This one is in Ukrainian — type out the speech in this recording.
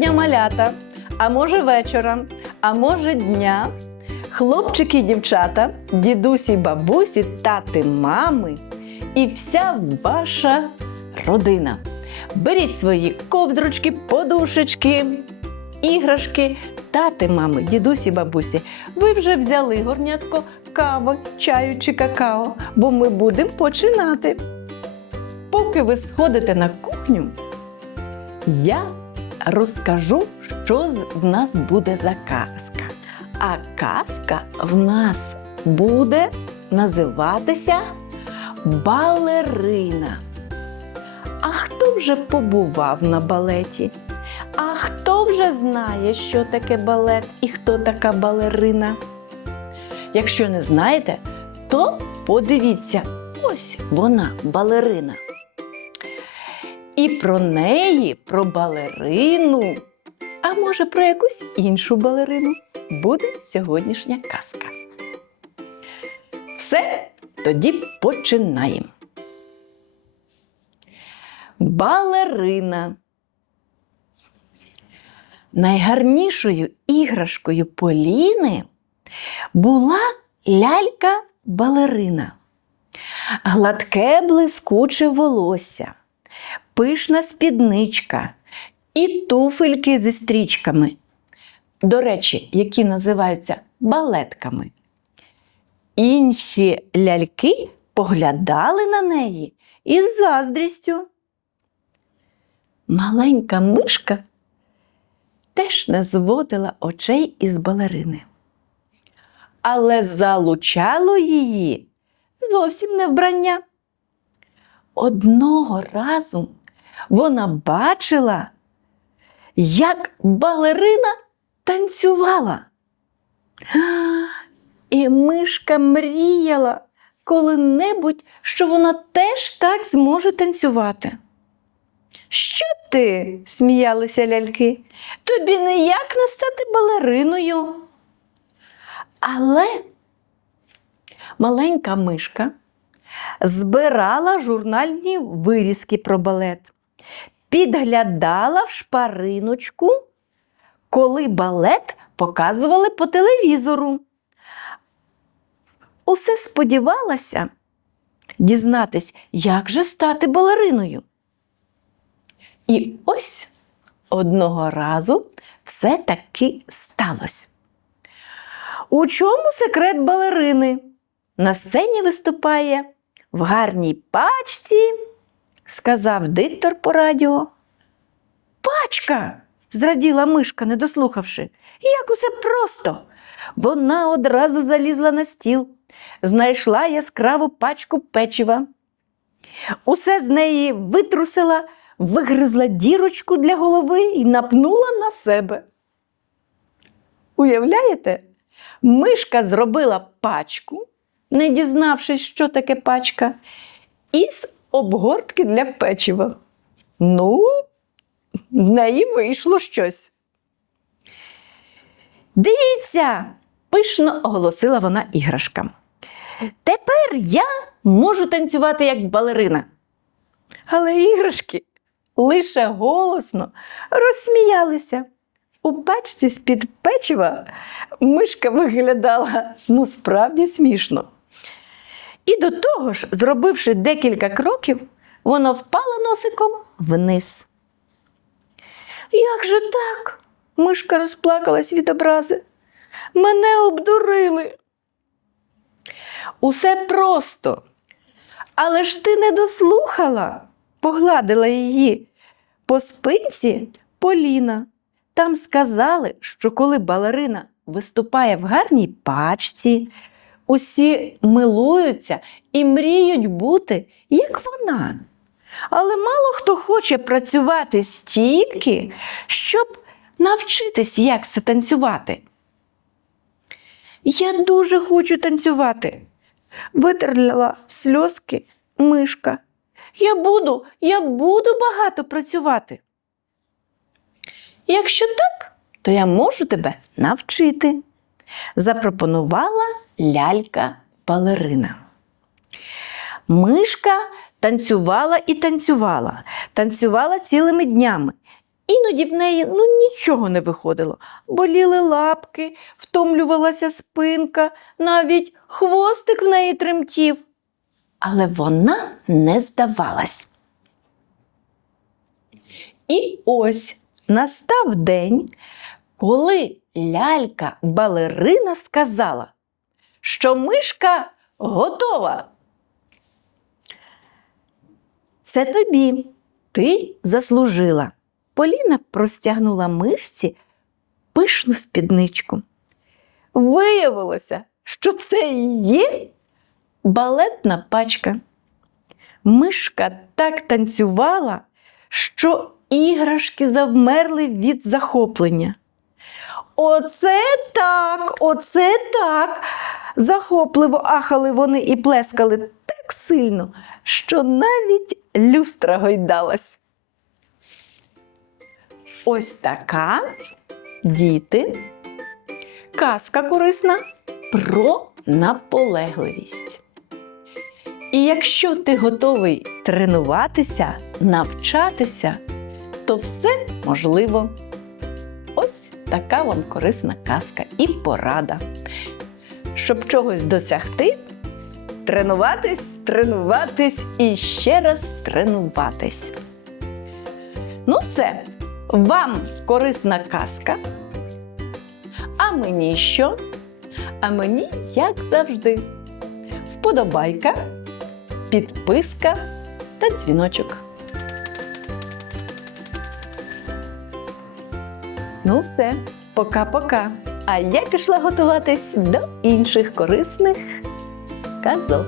Дня, малята! А може вечора, а може дня. Хлопчики і дівчата, дідусі, бабусі, тати, мами і вся ваша родина. Беріть свої ковдрочки, подушечки, іграшки, тати, мами, дідусі, бабусі. Ви вже взяли горнятко кави, чаю чи какао, бо ми будемо починати. Поки ви сходите на кухню, я розкажу, що в нас буде за казка. А казка в нас буде називатися Балерина. А хто вже побував на балеті? А хто вже знає, що таке балет і хто така балерина? Якщо не знаєте, то подивіться, ось вона, балерина. І про неї, про балерину, а може про якусь іншу балерину, буде сьогоднішня казка. Все, тоді починаємо. Балерина. Найгарнішою іграшкою Поліни була лялька балерина. Гладке блискуче волосся, пишна спідничка і туфельки зі стрічками. До речі, які називаються балетками. Інші ляльки поглядали на неї із заздрістю. Маленька мишка теж не зводила очей із балерини. Але залучало її зовсім не вбрання. Одного разу вона бачила, як балерина танцювала. І мишка мріяла коли-небудь, що вона теж так зможе танцювати. Що ти? сміялися ляльки. Тобі ніяк не стати балериною. Але маленька мишка збирала журнальні вирізки про балет, підглядала в шпариночку, коли балет показували по телевізору. Усе сподівалася дізнатись, як же стати балериною. І ось одного разу все таки сталося. У чому секрет балерини? На сцені виступає в гарній пачці, сказав диктор по радіо. Пачка. зраділа мишка, не дослухавши. Як усе просто. Вона одразу залізла на стіл, знайшла яскраву пачку печива. Усе з неї витрусила, вигризла дірочку для голови і напнула на себе. Уявляєте? Мишка зробила пачку, не дізнавшись, що таке пачка, із обгортки для печива. Ну, в неї вийшло щось. Дивіться, пишно оголосила вона іграшкам. Тепер я можу танцювати як балерина. Але іграшки лише голосно розсміялися. У пачці з-під печива мишка виглядала ну справді смішно. І до того ж, зробивши декілька кроків, вона впала носиком вниз. Як же так? Мишка розплакалась від образи. Мене обдурили. Усе просто. Але ж ти не дослухала, погладила її по спинці Поліна. Там сказали, що коли балерина виступає в гарній пачці, усі милуються і мріють бути, як вона. Але мало хто хоче працювати стільки, щоб навчитись, як це танцювати. Я дуже хочу танцювати, витерла сльозки мишка. Я буду, я буду багато працювати. Якщо так, то я можу тебе навчити, запропонувала лялька балерина. Мишка танцювала і танцювала, танцювала цілими днями Іноді в неї ну, нічого не виходило. Боліли лапки, втомлювалася спинка, навіть хвостик в неї тремтів. Але вона не здавалась. І ось настав день, коли лялька балерина сказала, що мишка готова. Це тобі, ти заслужила. Поліна простягнула мишці пишну спідничку. Виявилося, що це і є балетна пачка. Мишка так танцювала, що іграшки завмерли від захоплення. Оце так, оце так. Захопливо ахали вони і плескали так сильно, що навіть люстра гойдалась. Ось така діти. Казка корисна про наполегливість. І якщо ти готовий тренуватися, навчатися, то все можливо. Ось така вам корисна казка і порада. Щоб чогось досягти, тренуватись, тренуватись і ще раз тренуватись. Ну, все, вам корисна казка. А мені що? А мені, як завжди, вподобайка, підписка та дзвіночок. Ну, все, пока-пока. А я пішла готуватись до інших корисних казок.